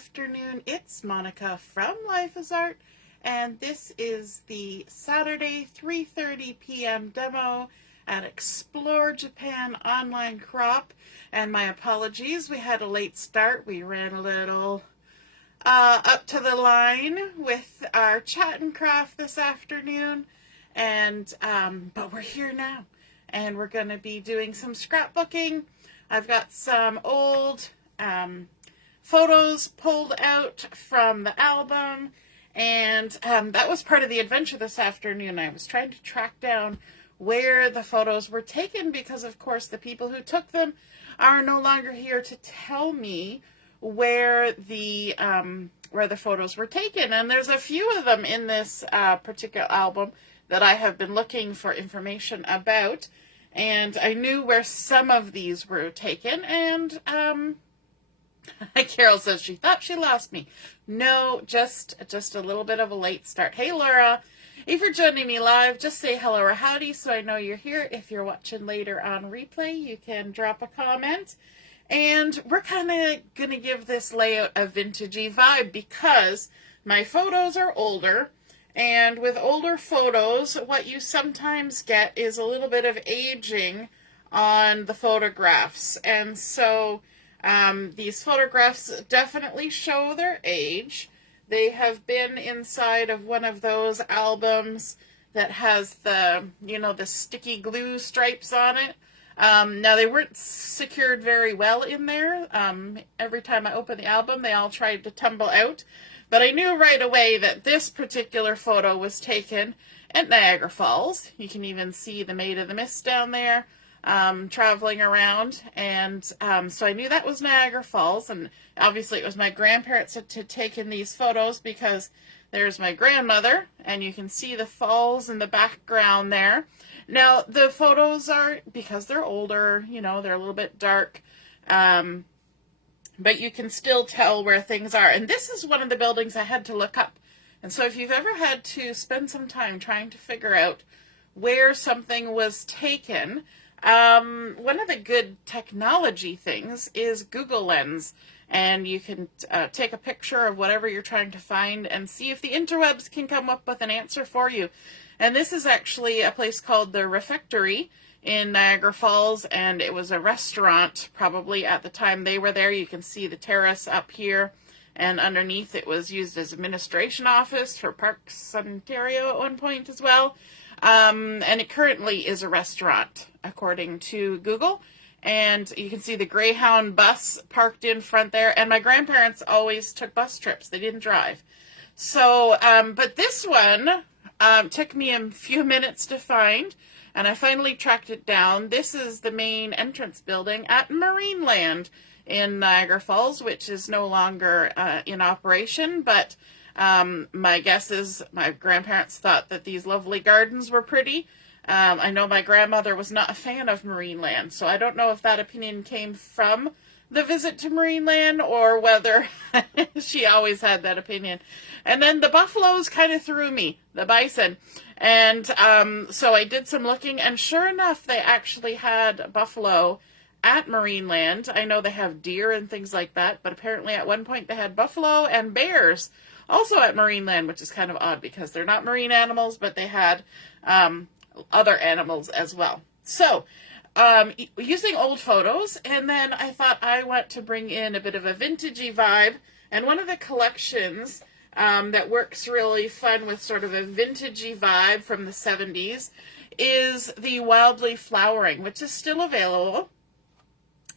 afternoon. It's Monica from Life is Art, and this is the Saturday 3:30 p.m. demo at Explore Japan Online Crop. And my apologies, we had a late start. We ran a little up to the line with our chat and craft this afternoon, and but we're here now, and we're going to be doing some scrapbooking. I've got some old photos pulled out from the album, and that was part of the adventure this afternoon. I was trying to track down where the photos were taken because, of course, the people who took them are no longer here to tell me where the photos were taken. And there's a few of them in this particular album that I have been looking for information about, and I knew where some of these were taken, and Carol says she thought she lost me. No, just a little bit of a late start. Hey, Laura. If you're joining me live, just say hello or howdy so I know you're here. If you're watching later on replay, you can drop a comment. And we're kind of going to give this layout a vintagey vibe because my photos are older. And with older photos, what you sometimes get is a little bit of aging on the photographs. And so these photographs definitely show their age. They have been inside of one of those albums that has the, the sticky glue stripes on it. Now, they weren't secured very well in there. Every time I opened the album, they all tried to tumble out. But I knew right away that this particular photo was taken at Niagara Falls. You can even see the Maid of the Mist down there traveling around. And so I knew that was Niagara Falls. And obviously it was my grandparents that had taken these photos because there's my grandmother. And you can see the falls in the background there. Now, the photos are, because they're older, they're a little bit dark. But you can still tell where things are. And this is one of the buildings I had to look up. And so if you've ever had to spend some time trying to figure out where something was taken, one of the good technology things is Google Lens. And you can take a picture of whatever you're trying to find and see if the interwebs can come up with an answer for you. And this is actually a place called the Refectory in Niagara Falls, and it was a restaurant probably at the time they were there. You can see the terrace up here, and underneath it was used as administration office for Parks Ontario at one point as well. And it currently is a restaurant, according to Google. And you can see the Greyhound bus parked in front there, and my grandparents always took bus trips. They didn't drive. So, but this one took me a few minutes to find, and I finally tracked it down. This is the main entrance building at Marineland in Niagara Falls, which is no longer in operation. But my guess is my grandparents thought that these lovely gardens were pretty. I know my grandmother was not a fan of Marineland, so I don't know if that opinion came from the visit to Marineland or whether she always had that opinion. And then the buffaloes kind of threw me, the bison. And so I did some looking, and sure enough, they actually had buffalo at Marineland. I know they have deer and things like that, but apparently at one point they had buffalo and bears also at Marineland, which is kind of odd because they're not marine animals, but they had other animals as well. So using old photos, and then I thought I want to bring in a bit of a vintagey vibe, and one of the collections that works really fun with sort of a vintagey vibe from the 70s is the Wildly Flowering, which is still available.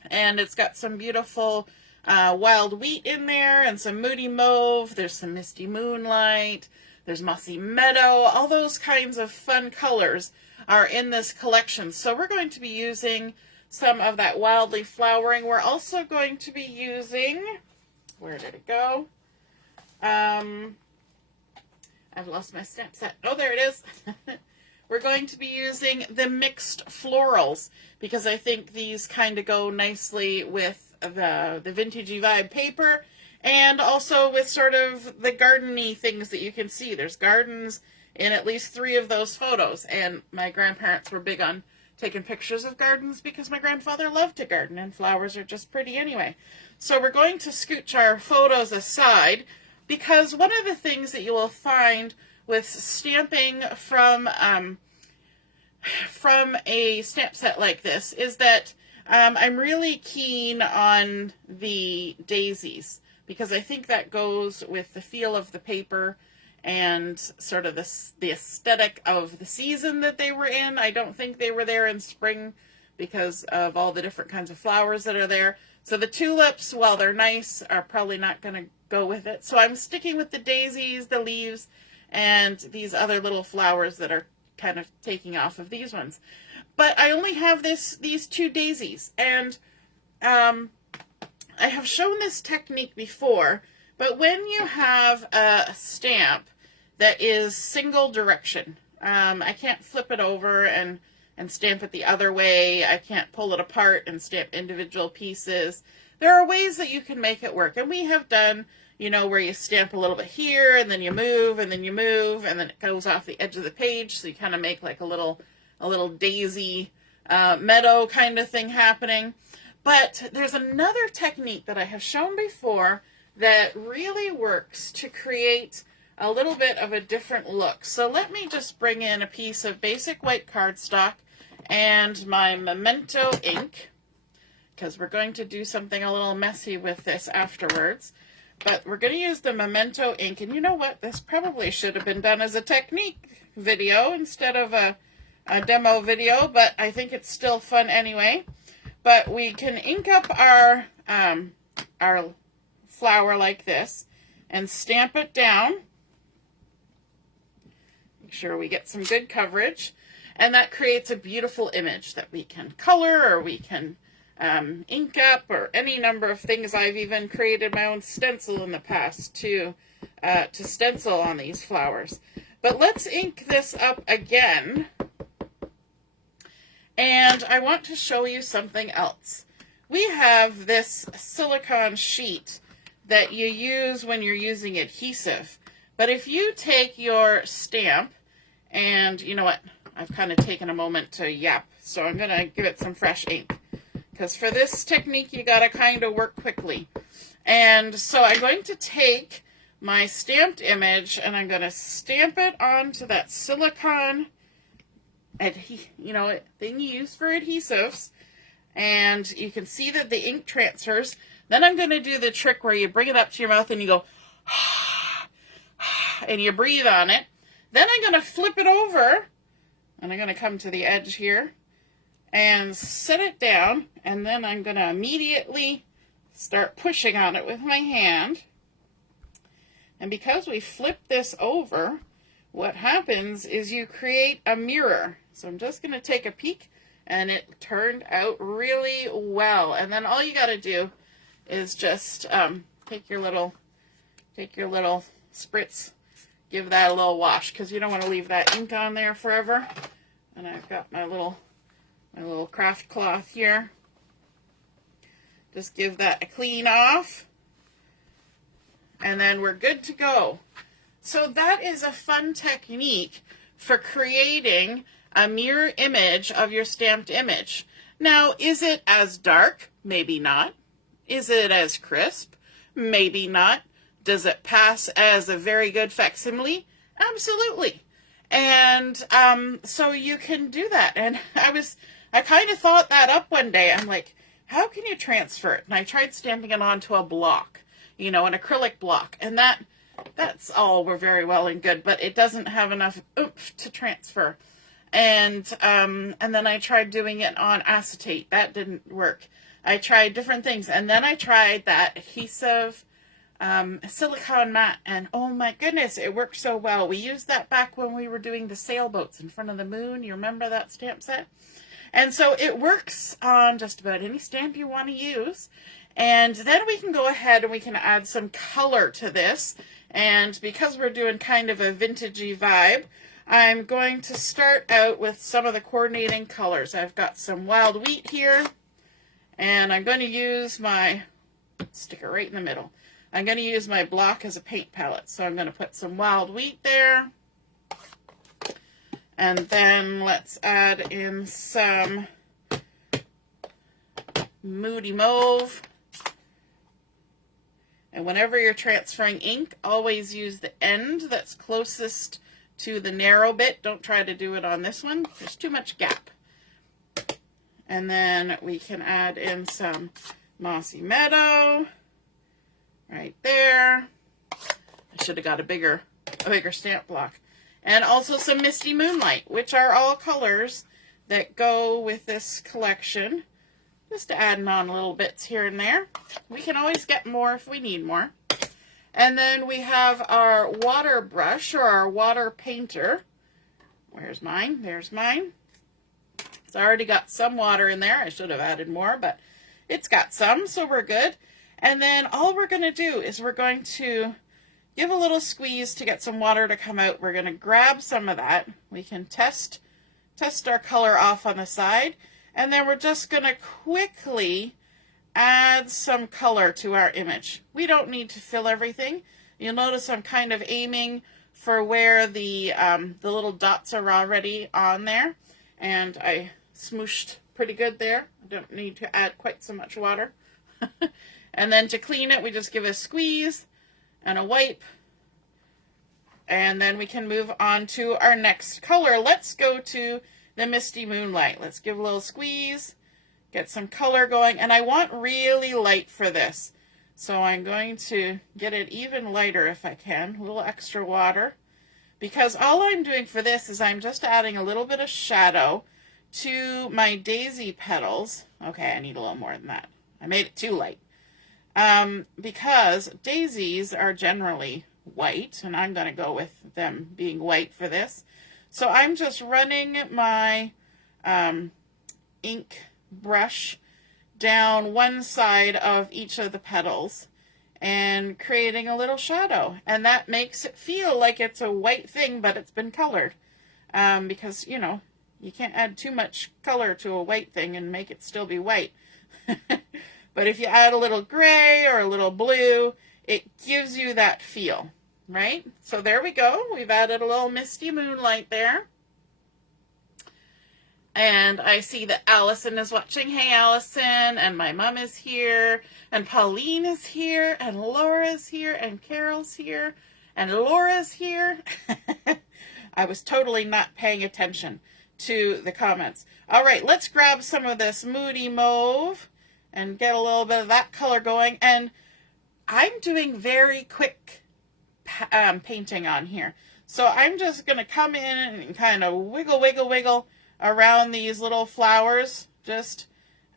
And it's got some beautiful wild wheat in there and some Moody Mauve. There's some Misty Moonlight. There's Mossy Meadow. All those kinds of fun colors are in this collection. So we're going to be using some of that Wildly Flowering. We're also going to be using, where did it go? I've lost my stamp set. Oh, there it is. We're going to be using the mixed florals because I think these kind of go nicely with the vintagey vibe paper and also with sort of the garden-y things that you can see. There's gardens in at least 3 of those photos, and my grandparents were big on taken pictures of gardens because my grandfather loved to garden, and flowers are just pretty anyway. So we're going to scooch our photos aside, because one of the things that you will find with stamping from a stamp set like this is that I'm really keen on the daisies, because I think that goes with the feel of the paper and sort of the aesthetic of the season that they were in. I don't think they were there in spring because of all the different kinds of flowers that are there. So the tulips, while they're nice, are probably not going to go with it. So I'm sticking with the daisies, the leaves, and these other little flowers that are kind of taking off of these ones. But I only have these two daisies, and I have shown this technique before, but when you have a stamp that is single direction, I can't flip it over and stamp it the other way. I can't pull it apart and stamp individual pieces. There are ways that you can make it work, and we have done, you know, where you stamp a little bit here, and then you move, and then you move, and then it goes off the edge of the page, so you kind of make like a little daisy meadow kind of thing happening. But there's another technique that I have shown before that really works to create a little bit of a different look. So let me just bring in a piece of basic white cardstock and my Memento ink, because we're going to do something a little messy with this afterwards. But we're going to use the Memento ink, and you know what? This probably should have been done as a technique video instead of a demo video, but I think it's still fun anyway. But we can ink up our flower like this and stamp it down. Make sure we get some good coverage, and that creates a beautiful image that we can color, or we can ink up, or any number of things. I've even created my own stencil in the past to stencil on these flowers. But let's ink this up again. And I want to show you something else. We have this silicone sheet that you use when you're using adhesive. But if you take your stamp, and you know what, I've kind of taken a moment to yap, so I'm going to give it some fresh ink. Because for this technique, you got to kind of work quickly. And so I'm going to take my stamped image, and I'm going to stamp it onto that silicone thing you use for adhesives, and you can see that the ink transfers. Then I'm going to do the trick where you bring it up to your mouth and you go and you breathe on it. Then I'm going to flip it over, and I'm going to come to the edge here and set it down, and then I'm going to immediately start pushing on it with my hand. And because we flip this over, what happens is you create a mirror. So I'm just going to take a peek, and it turned out really well. And then all you got to do is just take your little spritz, give that a little wash, because you don't want to leave that ink on there forever. And I've got my little craft cloth here. Just give that a clean off, and then we're good to go. So that is a fun technique for creating a mirror image of your stamped image. Now, is it as dark? Maybe not. Is it as crisp? Maybe not. Does it pass as a very good facsimile? Absolutely. And so you can do that. And I kind of thought that up one day. I'm like, how can you transfer it? And I tried stamping it onto a block, an acrylic block. And that's all very well and good, but it doesn't have enough oomph to transfer. And then I tried doing it on acetate. That didn't work. I tried different things. And then I tried that adhesive silicone matte, and oh my goodness, it worked so well. We used that back when we were doing the sailboats in front of the moon. You remember that stamp set? And so it works on just about any stamp you want to use. And then we can go ahead and we can add some color to this. And because we're doing kind of a vintagey vibe, I'm going to start out with some of the coordinating colors. I've got some wild wheat here, and I'm going to use stick it right in the middle. I'm going to use my block as a paint palette. So I'm going to put some wild wheat there. And then let's add in some Moody Mauve. And whenever you're transferring ink, always use the end that's closest to the narrow bit. Don't try to do it on this one. There's too much gap. And then we can add in some Mossy Meadow right there. I should have got a bigger stamp block. And also some Misty Moonlight, which are all colors that go with this collection. Just adding on little bits here and there. We can always get more if we need more. And then we have our water brush or our water painter. Where's mine? There's mine. It's already got some water in there. I should have added more, but it's got some, so we're good. And then all we're going to do is we're going to give a little squeeze to get some water to come out. We're going to grab some of that. We can test our color off on the side. And then we're just going to quickly add some color to our image. We don't need to fill everything. You'll notice I'm kind of aiming for where the little dots are already on there. And I smooshed pretty good there. I don't need to add quite so much water. And then to clean it, we just give a squeeze and a wipe. And then we can move on to our next color. Let's go to the Misty Moonlight. Let's give a little squeeze, get some color going. And I want really light for this. So I'm going to get it even lighter if I can. A little extra water. Because all I'm doing for this is I'm just adding a little bit of shadow to my daisy petals. Okay, I need a little more than that. I made it too light. Because daisies are generally white, and I'm going to go with them being white for this. So I'm just running my ink brush down one side of each of the petals and creating a little shadow. And that makes it feel like it's a white thing, but it's been colored. Because, you know, you can't add too much color to a white thing and make it still be white. But if you add a little gray or a little blue, it gives you that feel, right? So there we go. We've added a little Misty Moonlight there. And I see that Allison is watching. Hey, Allison. And my mom is here. And Pauline is here. And Laura's here. And Carol's here. And Laura's here. I was totally not paying attention to the comments. All right, let's grab some of this Moody Mauve and get a little bit of that color going. And I'm doing very quick painting on here. So I'm just going to come in and kind of wiggle around these little flowers. Just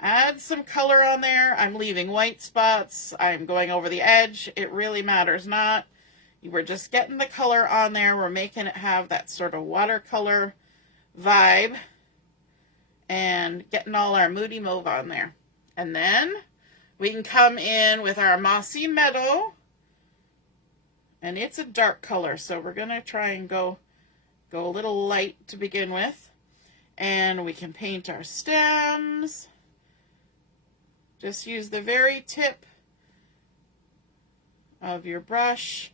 add some color on there. I'm leaving white spots. I'm going over the edge. It really matters not. We're just getting the color on there. We're making it have that sort of watercolor vibe. And getting all our Moody Mauve on there. And then we can come in with our Mossy Meadow. And it's a dark color, so we're going to try and go a little light to begin with. And we can paint our stems. Just use the very tip of your brush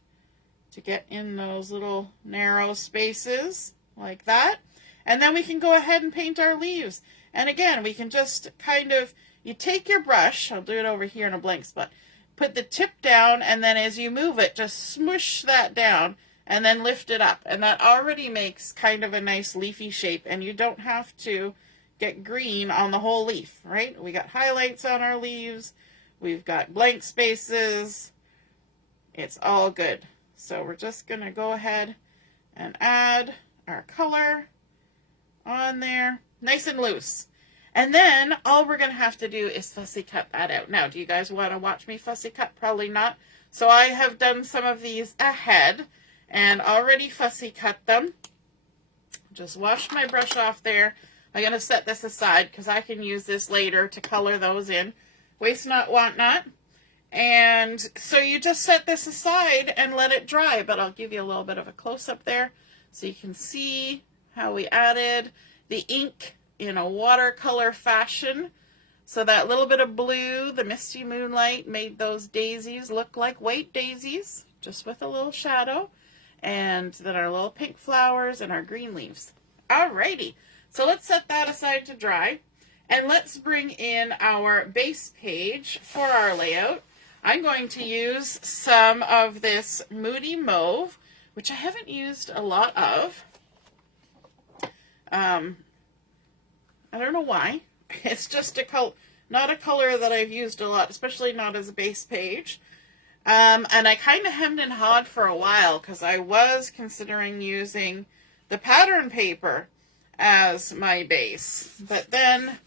to get in those little narrow spaces like that. And then we can go ahead and paint our leaves. And again, we can just kind of, you take your brush, I'll do it over here in a blank spot, put the tip down, and then as you move it, just smoosh that down and then lift it up. And that already makes kind of a nice leafy shape, and you don't have to get green on the whole leaf, right? We got highlights on our leaves. We've got blank spaces. It's all good. So we're just going to go ahead and add our color on there, nice and loose. And then all we're going to have to do is fussy cut that out. Now, do you guys want to watch me fussy cut? Probably not. So I have done some of these ahead and already fussy cut them. Just wash my brush off there. I'm going to set this aside because I can use this later to color those in. Waste not, want not. And so you just set this aside and let it dry. But I'll give you a little bit of a close-up there so you can see how we added the ink in a watercolor fashion. So that little bit of blue, the Misty Moonlight, made those daisies look like white daisies, just with a little shadow. And then our little pink flowers and our green leaves. Alrighty, so let's set that aside to dry. And let's bring in our base page for our layout. I'm going to use some of this Moody Mauve, which I haven't used a lot of. I don't know why. It's just not a color that I've used a lot, especially not as a base page. And I kind of hemmed and hawed for a while because I was considering using the pattern paper as my base. But then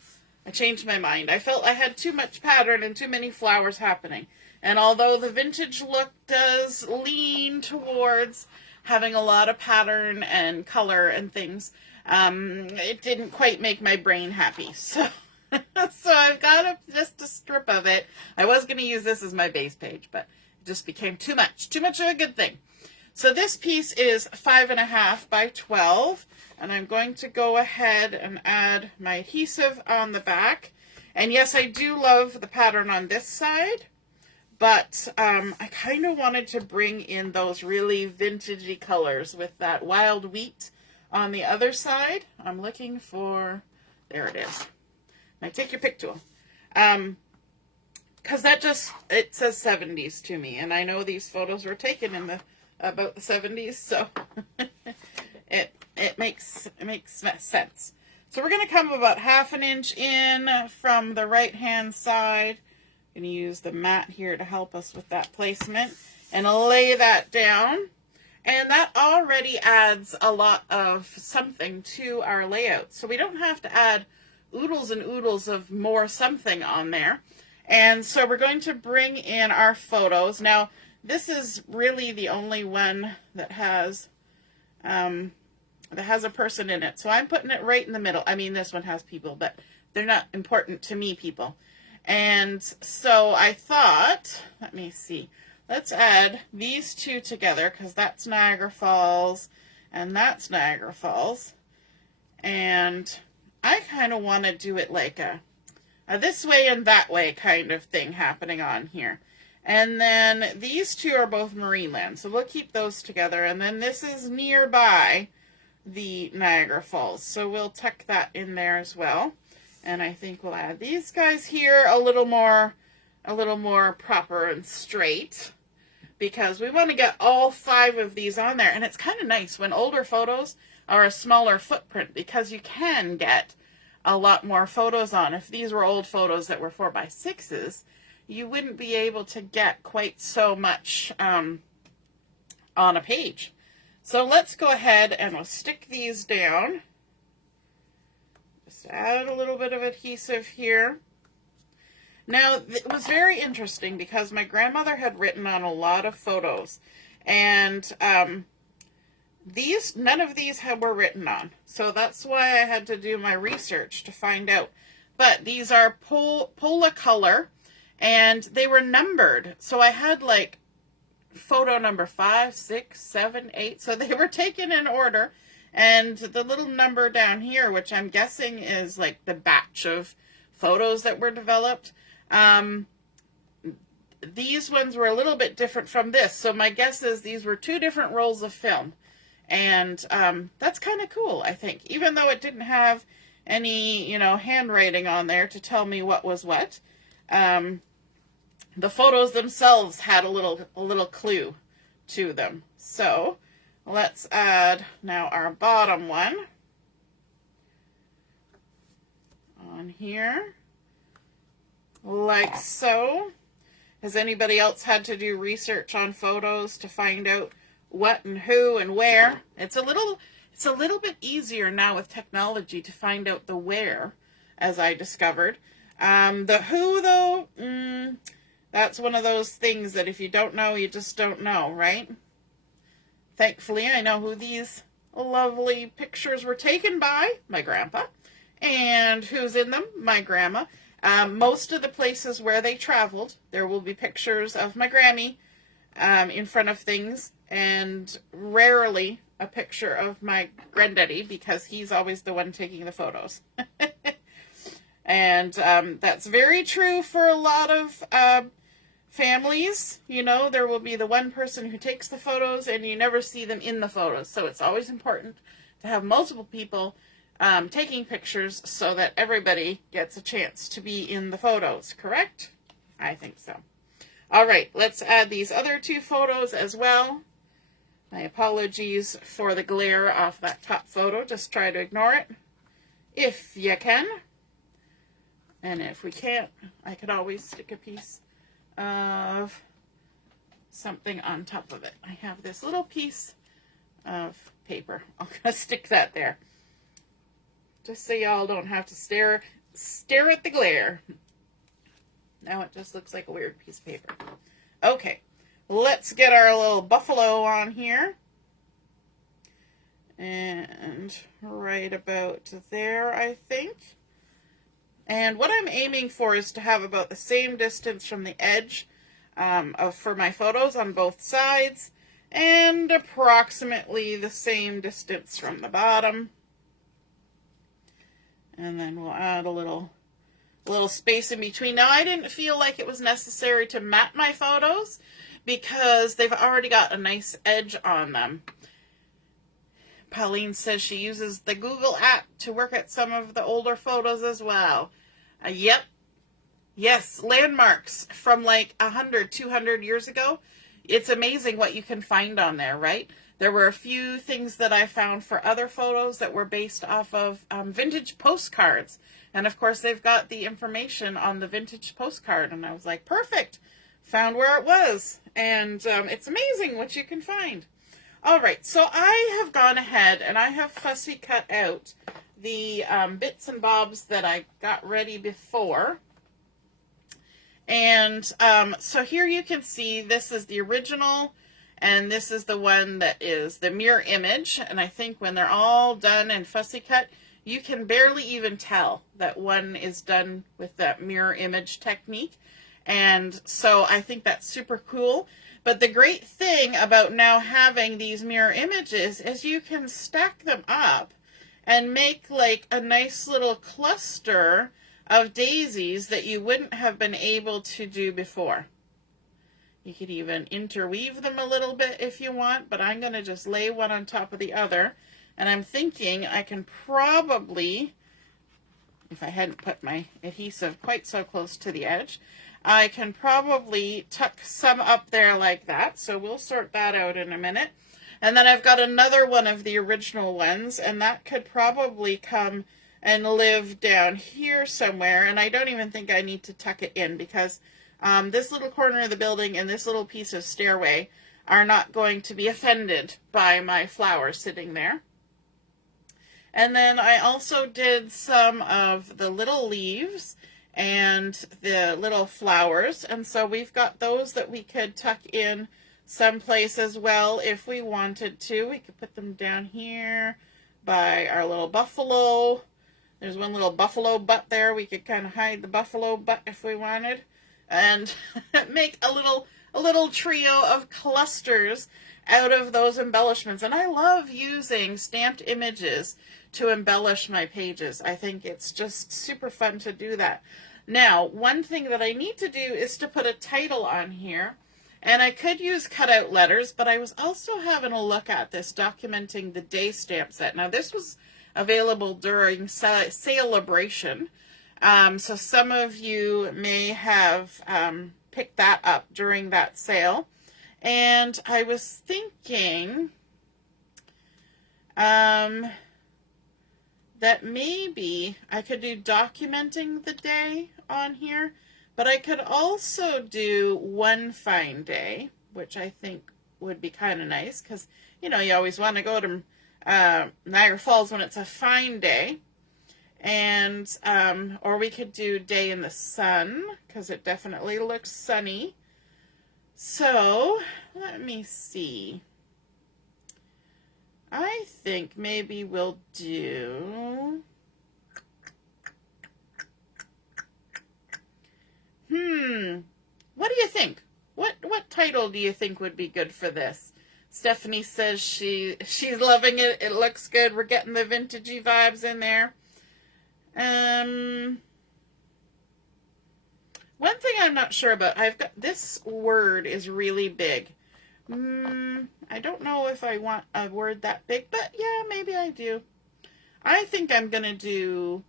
I changed my mind. I felt I had too much pattern and too many flowers happening. And although the vintage look does lean towards having a lot of pattern and color and things, it didn't quite make my brain happy. So I've got just a strip of it. I was going to use this as my base page, but it just became too much of a good thing. So this piece is 5.5 by 12, and I'm going to go ahead and add my adhesive on the back. And yes, I do love the pattern on this side, but I kind of wanted to bring in those really vintagey colors with that wild wheat on the other side. I'm looking for, there it is. Now take your pick tool. Because it says 70s to me, and I know these photos were taken in about the 70s, so it makes sense. So we're going to come about 1/2 inch in from the right hand side. I'm going to use the mat here to help us with that placement and lay that down. And that already adds a lot of something to our layout. So we don't have to add oodles and oodles of more something on there. And so we're going to bring in our photos. Now, this is really the only one that has a person in it. So I'm putting it right in the middle. I mean, this one has people, but they're not important to me, people. And so I thought, let me see. Let's add these two together because that's Niagara Falls and that's Niagara Falls. And I kind of want to do it like a this way and that way kind of thing happening on here. And then these two are both Marineland, so we'll keep those together. And then this is nearby the Niagara Falls, so we'll tuck that in there as well. And I think we'll add these guys here a little more proper and straight, because we want to get all 5 of these on there. And it's kind of nice when older photos are a smaller footprint, because you can get a lot more photos on. If these were old photos that were 4x6s, you wouldn't be able to get quite so much on a page. So let's go ahead and we'll stick these down. Just add a little bit of adhesive here. Now, it was very interesting because my grandmother had written on a lot of photos, and none of these were written on. So that's why I had to do my research to find out. But these are Pola color, and they were numbered. So I had like photo number 5, 6, 7, 8. So they were taken in order. And the little number down here, which I'm guessing is like the batch of photos that were developed, these ones were a little bit different from this. So my guess is these were 2 different rolls of film. And that's kind of cool, I think. Even though it didn't have any, handwriting on there to tell me what was what. The photos themselves had a little clue to them. So let's add now our bottom one on here, like so. Has anybody else had to do research on photos to find out what and who and where? It's a little bit easier now with technology to find out the where, as I discovered. The who, though, that's one of those things that if you don't know, you just don't know, right? Thankfully, I know who these lovely pictures were taken by, my grandpa, and who's in them, my grandma. Most of the places where they traveled, there will be pictures of my Grammy in front of things, and rarely a picture of my granddaddy, because he's always the one taking the photos. And that's very true for a lot of families. There will be the one person who takes the photos and you never see them in the photos. So it's always important to have multiple people taking pictures so that everybody gets a chance to be in the photos, correct? I think so. All right, let's add these other two photos as well. My apologies for the glare off that top photo. Just try to ignore it if you can. And if we can't, I could always stick a piece of something on top of it. I have this little piece of paper. I'm going to stick that there. Just so y'all don't have to stare at the glare. Now it just looks like a weird piece of paper. Okay, let's get our little buffalo on here. And right about there, I think. And what I'm aiming for is to have about the same distance from the edge for my photos on both sides, and approximately the same distance from the bottom. And then we'll add a little space in between. Now, I didn't feel like it was necessary to mat my photos because they've already got a nice edge on them. Pauline says she uses the Google app to work at some of the older photos as well. Yep. Yes, landmarks from like 100, 200 years ago. It's amazing what you can find on there, right? There were a few things that I found for other photos that were based off of vintage postcards. And of course, they've got the information on the vintage postcard. And I was like, perfect. Found where it was. And it's amazing what you can find. All right, so I have gone ahead and I have fussy cut out the bits and bobs that I got ready before. And so here you can see this is the original. And this is the one that is the mirror image. And I think when they're all done and fussy cut, you can barely even tell that one is done with that mirror image technique. And so I think that's super cool. But the great thing about now having these mirror images is you can stack them up and make like a nice little cluster of daisies that you wouldn't have been able to do before. You could even interweave them a little bit if you want, but I'm going to just lay one on top of the other. And I'm thinking I can probably, if I hadn't put my adhesive quite so close to the edge, I can probably tuck some up there like that. So we'll sort that out in a minute. And then I've got another one of the original ones, and that could probably come and live down here somewhere. And I don't even think I need to tuck it in because this little corner of the building and this little piece of stairway are not going to be offended by my flower sitting there. And then I also did some of the little leaves and the little flowers. And so we've got those that we could tuck in someplace as well if we wanted to. We could put them down here by our little buffalo. There's one little buffalo butt there. We could kind of hide the buffalo butt if we wanted. And make a little trio of clusters out of those embellishments. And I love using stamped images to embellish my pages. I think it's just super fun to do that. Now, one thing that I need to do is to put a title on here. And I could use cutout letters, but I was also having a look at this documenting the day stamp set. Now, this was available during Sale-A-Bration. So some of you may have picked that up during that sale. And I was thinking that maybe I could do documenting the day on here, but I could also do one fine day, which I think would be kind of nice because, you know, you always want to go to Niagara Falls when it's a fine day. And, or we could do day in the sun because it definitely looks sunny. So, let me see. I think maybe we'll do, what do you think? What title do you think would be good for this? Stephanie says she's loving it. It looks good. We're getting the vintagey vibes in there. One thing I'm not sure about, I've got, this word is really big. I don't know if I want a word that big, but yeah, maybe I do. I think I'm going to do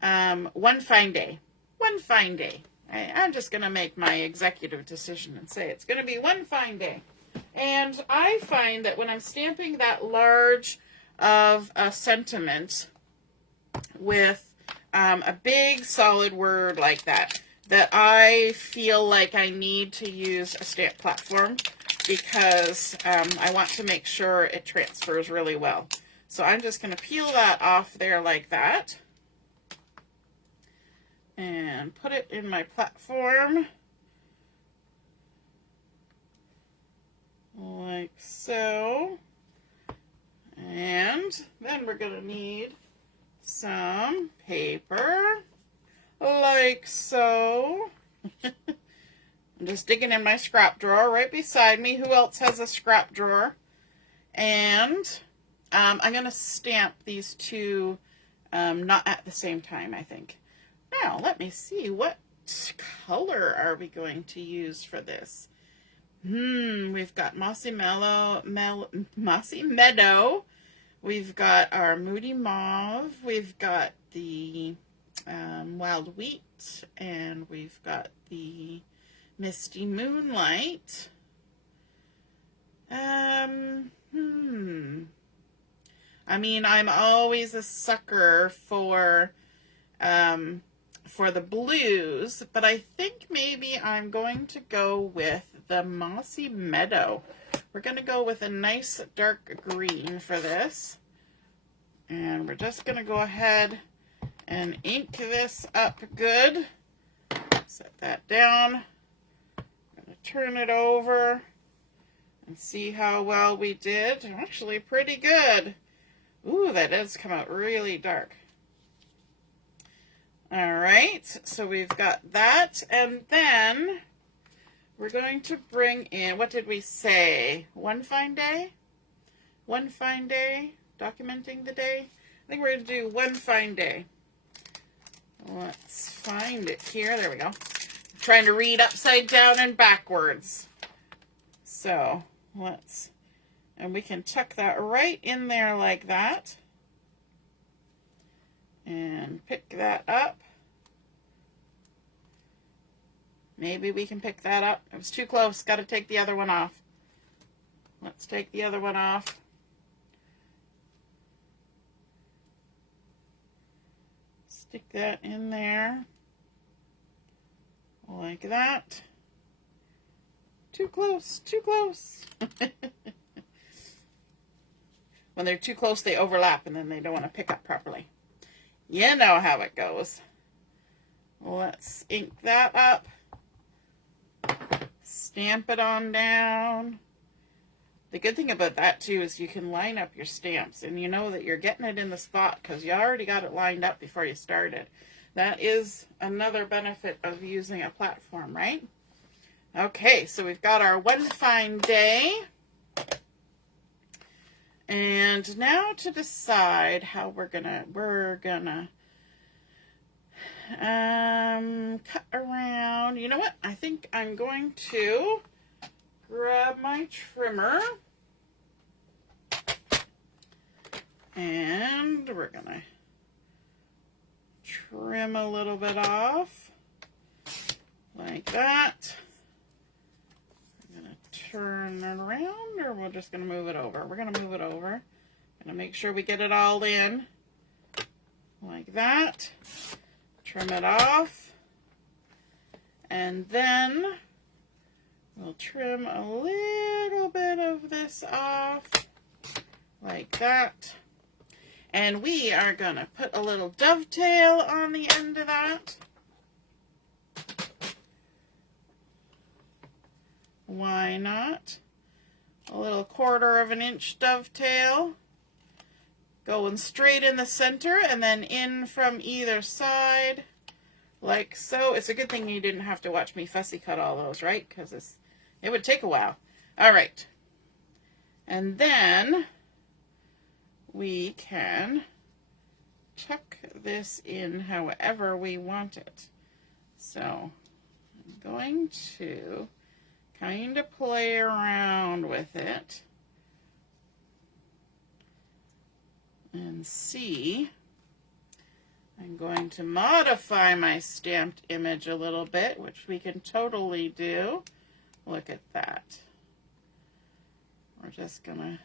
one fine day. One fine day. I'm just going to make my executive decision and say it's going to be one fine day. And I find that when I'm stamping that large of a sentiment with a big solid word like that, that I feel like I need to use a stamp platform because I want to make sure it transfers really well. So I'm just going to peel that off there like that and put it in my platform like so. And then we're going to need some paper like so. I'm just digging in my scrap drawer right beside me. Who else has a scrap drawer? And I'm going to stamp these two not at the same time, I think. Now, let me see. What color are we going to use for this? We've got Mossy Meadow. We've got our Moody Mauve. We've got the Wild Wheat. And we've got the Misty Moonlight. I mean, I'm always a sucker for the blues, but I think maybe I'm going to go with the Mossy Meadow. We're going to go with a nice dark green for this. And we're just going to go ahead and ink this up good. Set that down. I'm going to turn it over and see how well we did. Actually, pretty good. Ooh, that does come out really dark. All right, so we've got that, and then we're going to bring in, what did we say? One fine day? One fine day? Documenting the day? I think we're going to do one fine day. Let's find it here. There we go. I'm trying to read upside down and backwards. So and we can tuck that right in there like that. And pick that up. Maybe we can pick that up. It was too close. Got to take the other one off. Let's take the other one off. Stick that in there. Like that. Too close. Too close. When they're too close, they overlap and then they don't want to pick up properly. You know how it goes. Let's ink that up. Stamp it on down. The good thing about that too is you can line up your stamps and you know that you're getting it in the spot because you already got it lined up before you started. That is another benefit of using a platform, right? Okay, so we've got our one fine day. And now to decide how we're gonna cut around. You know what? I think I'm going to grab my trimmer and we're gonna trim a little bit off like that. I'm gonna turn it around, or we're just gonna move it over. We're gonna move it over. Gonna make sure we get it all in like that. Trim it off, and then we'll trim a little bit of this off like that. And we are going to put a little dovetail on the end of that. Why not? A little 1/4 of an inch dovetail. Going straight in the center and then in from either side, like so. It's a good thing you didn't have to watch me fussy cut all those, right? Because it would take a while. All right. And then we can tuck this in however we want it. So I'm going to kind of play around with it and see. I'm going to modify my stamped image a little bit, which we can totally do. Look at that. We're just going to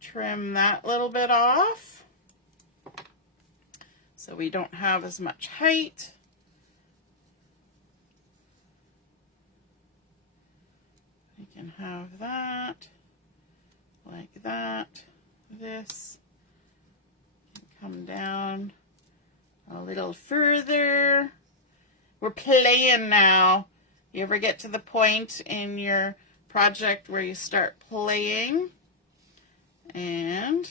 trim that little bit off so we don't have as much height. We can have that, like that. This can come down a little further. We're playing now. You ever get to the point in your project where you start playing? And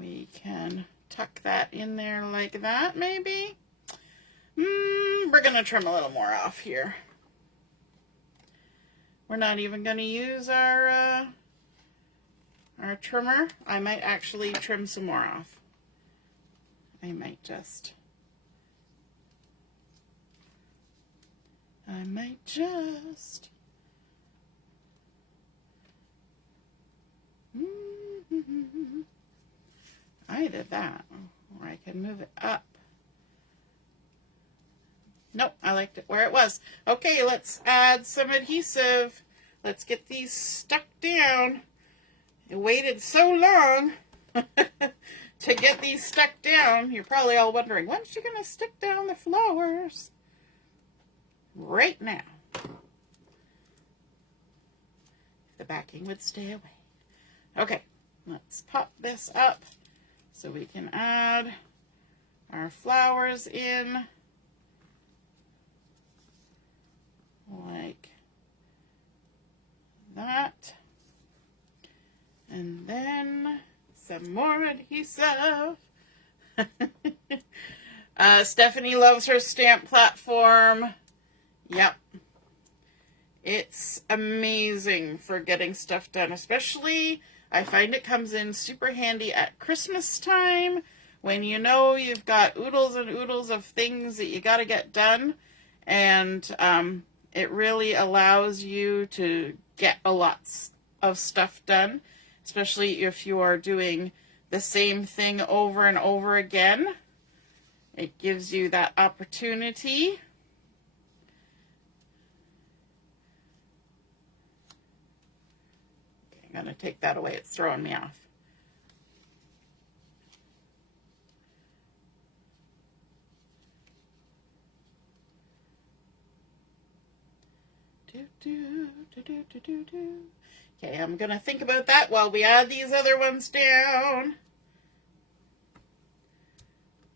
we can tuck that in there like that, maybe. We're going to trim a little more off here. We're not even going to use our trimmer. I might actually trim some more off. I might just. Either that, or I can move it up. Nope, I liked it where it was. Okay, let's add some adhesive. Let's get these stuck down. I waited so long to get these stuck down. You're probably all wondering, when's she going to stick down the flowers? Right now. The backing would stay away. Okay, let's pop this up so we can add our flowers in like that. And then some more adhesive. Stephanie loves her stamp platform. Yep. It's amazing for getting stuff done, especially I find it comes in super handy at Christmas time when you know you've got oodles and oodles of things that you got to get done, and it really allows you to get a lot of stuff done, especially if you are doing the same thing over and over again. It gives you that opportunity. I'm going to take that away. It's throwing me off. Okay, I'm going to think about that while we add these other ones down.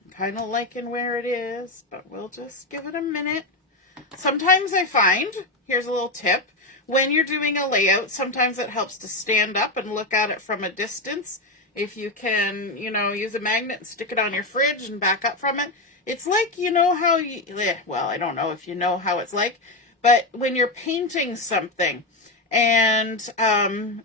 I'm kind of liking where it is, but we'll just give it a minute. Sometimes I find, here's a little tip, when you're doing a layout, sometimes it helps to stand up and look at it from a distance. If you can, use a magnet and stick it on your fridge and back up from it. It's like, how you, well, I don't know if you know how it's like, but when you're painting something and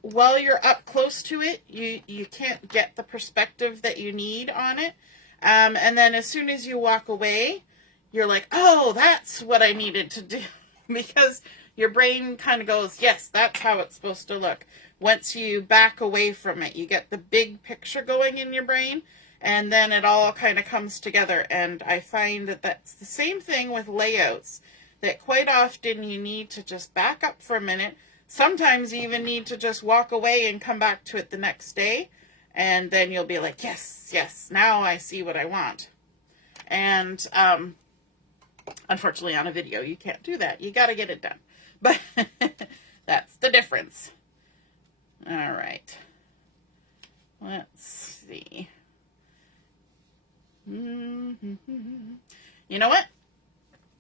while you're up close to it, you can't get the perspective that you need on it. And then as soon as you walk away, you're like, oh, that's what I needed to do. Because your brain kind of goes, yes, that's how it's supposed to look. Once you back away from it, you get the big picture going in your brain, and then it all kind of comes together. And I find that that's the same thing with layouts, that quite often you need to just back up for a minute. Sometimes you even need to just walk away and come back to it the next day, and then you'll be like, yes, yes, now I see what I want. And unfortunately, on a video, you can't do that. You got to get it done. But that's the difference. All right. Let's see. You know what?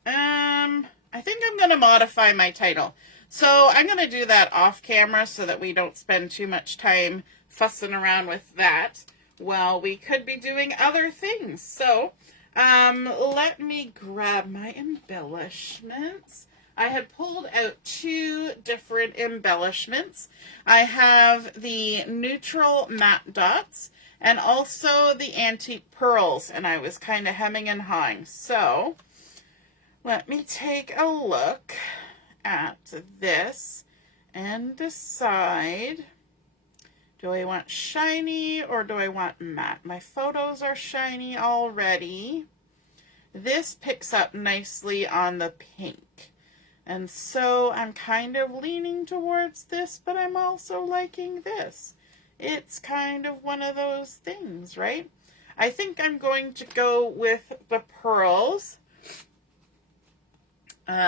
I think I'm going to modify my title. So I'm going to do that off camera so that we don't spend too much time fussing around with that while we could be doing other things. So let me grab my embellishments. I had pulled out two different embellishments. I have the neutral matte dots and also the antique pearls, and I was kind of hemming and hawing. So let me take a look at this and decide, do I want shiny or do I want matte? My photos are shiny already. This picks up nicely on the pink. And so I'm kind of leaning towards this, but I'm also liking this. It's kind of one of those things, right? I think I'm going to go with the pearls.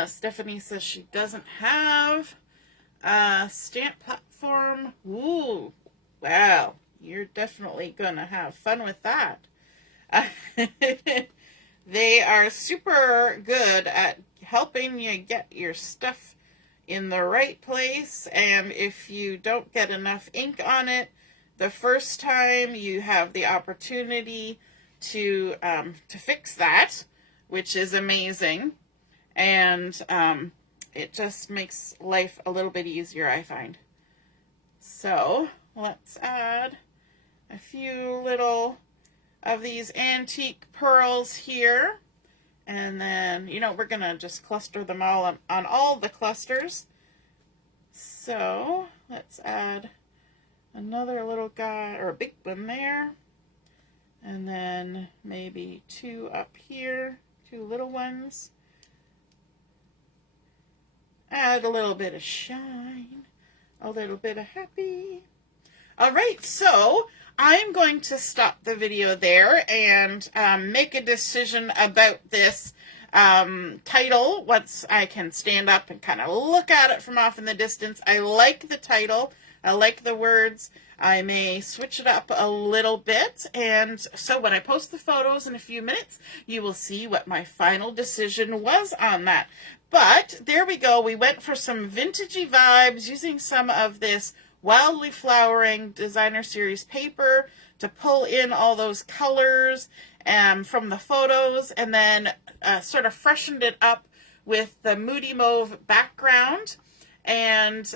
Stephanie says she doesn't have a stamp platform. Ooh, wow. You're definitely going to have fun with that. They are super good at helping you get your stuff in the right place, and if you don't get enough ink on it the first time, you have the opportunity to fix that, which is amazing, and it just makes life a little bit easier, I find. So let's add a few little of these antique pearls here, and then, you know, we're gonna just cluster them all on all the clusters. So let's add another little guy, or a big one there, and then maybe two up here, two little ones. Add a little bit of shine, a little bit of happy. All right, so I'm going to stop the video there and make a decision about this title once I can stand up and kind of look at it from off in the distance. I like the title. I like the words. I may switch it up a little bit, and so when I post the photos in a few minutes, you will see what my final decision was on that. But there we go. We went for some vintagey vibes using some of this Wildly Flowering Designer Series paper to pull in all those colors from the photos, and then sort of freshened it up with the Moody Mauve background. And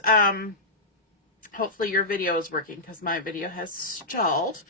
hopefully your video is working, because my video has stalled.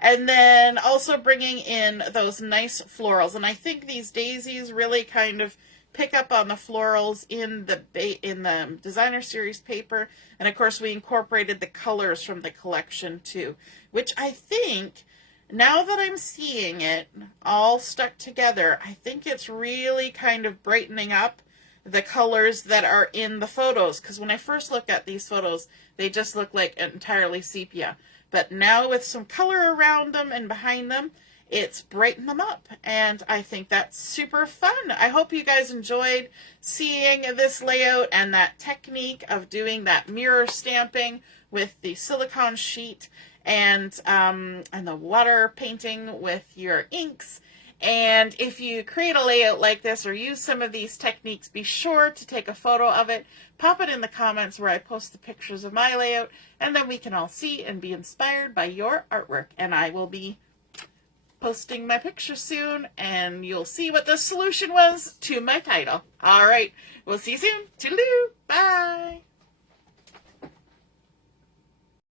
And then also bringing in those nice florals. And I think these daisies really kind of pick up on the florals in the Designer Series paper. And of course we incorporated the colors from the collection too, which I think, now that I'm seeing it all stuck together, I think it's really kind of brightening up the colors that are in the photos. Because when I first look at these photos, they just look like entirely sepia. But now with some color around them and behind them, it's brightened them up, and I think that's super fun. I hope you guys enjoyed seeing this layout and that technique of doing that mirror stamping with the silicone sheet and the water painting with your inks. And if you create a layout like this or use some of these techniques, be sure to take a photo of it, pop it in the comments where I post the pictures of my layout, and then we can all see and be inspired by your artwork. And I will be posting my picture soon, and you'll see what the solution was to my title. All right, we'll see you soon. Toodaloo. Bye.